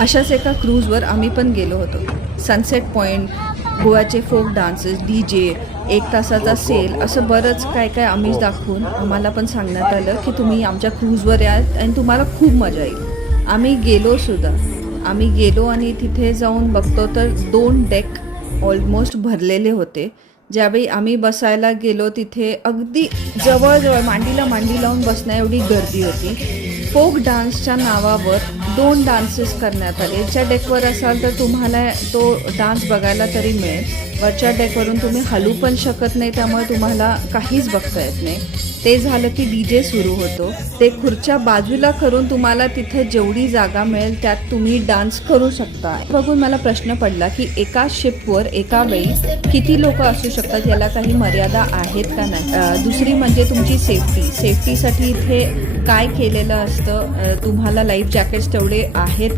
अशाच एका क्रूजवर आम्ही पण गेलो होतो. सनसेट पॉईंट, गोव्याचे फोक डान्सेस, DJ, 1 तासाचा सेल, असं बरंच काय काय आम्ही दाखवून आम्हाला पण सांगण्यात आलं की तुम्ही आमच्या क्रूजवर याल आणि तुम्हाला खूप मजा येईल. आम्ही गेलोसुद्धा. आम्ही गेलो आणि तिथे जाऊन बघतो तर 2 डेक ऑलमोस्ट भरलेले होते. ज्यावेळी आम्ही बसायला गेलो तिथे अगदी जवळजवळ मांडीला मांडी लावून बसण्या एवढी गर्दी होती. फोक डान्सच्या नावावर 2 डान्सेस करण्यात आले. ज्या डेकवर असाल तर तुम्हाला तो डान्स बघायला तरी मिळेल. वरच्या डेकवरून तुम्ही हलू पण शकत नाही, त्यामुळे तुम्हाला काहीच बघता येत नाही. ते झालं की DJ सुरू होतो. ते खुर्च्या बाजूला करून तुम्हाला तिथे जेवढी जागा मिळेल त्यात तुम्ही डान्स करू शकता. बघून मला प्रश्न पडला की एका शिपवर एका वेळी किती लोक असू शकतात, याला काही मर्यादा आहेत का नाही. दुसरी म्हणजे तुमची सेफ्टीसाठी इथे काय केलेलं असतं, तुम्हाला लाईफ जॅकेट्स तेवढे आहेत